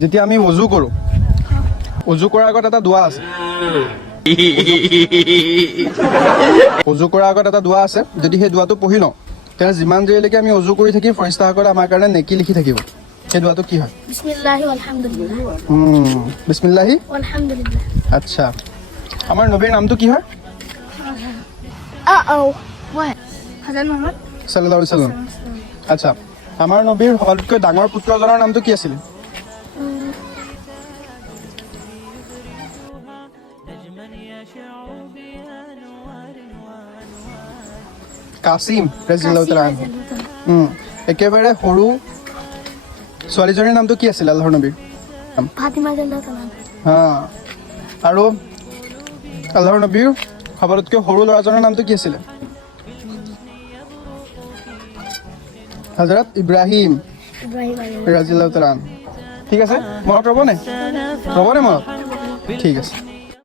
যেতিয়া আমি ওযু কৰোঁ ওযু কৰাৰ আগত এটা দোৱা আছে ওযু কৰাৰ আগত এটা দোৱা আছে যদি সেই দোৱাটো পঢ়ি লওঁ তেনে যিমান দেৰিলৈকে আমি ওযু কৰি থাকিম ফৰিস্তাসকলে আমাৰ কাৰণে নেকি লিখি থাকিব সেই দোৱাটো কি হয় বিসমিল্লাহি আলহামদুলিল্লাহ বিসমিল্লাহি আলহামদুলিল্লাহ আচ্ছা আমাৰ নবীৰ নামটো কি হয় হযৰত মুহাম্মদ সাল্লাল্লাহু আলাইহি ওয়াসাল্লাম আচ্ছা আমাৰ নবীৰ সকলোতকৈ ডাঙৰ পুত্ৰজনৰ নামটো কি আছিল কাছিম ৰাদিয়াল্লাহু তাআলা একেবাৰে সৰু ছোৱালীজনীৰ নামটো কি আছিল আল্লাহৰ নবীৰ ফাতিমা ৰাদিয়াল্লাহু তাআলা হা আৰু আল্লাহৰ নবীৰ সকলোতকৈ সৰু ল'ৰাজনৰ নামটো কি আছিল হযৰত ইব্ৰাহিম ইব্ৰাহিম ৰাদিয়াল্লাহু তাআলা ঠিক আছে মনত ৰ'বনে মনত ঠিক আছে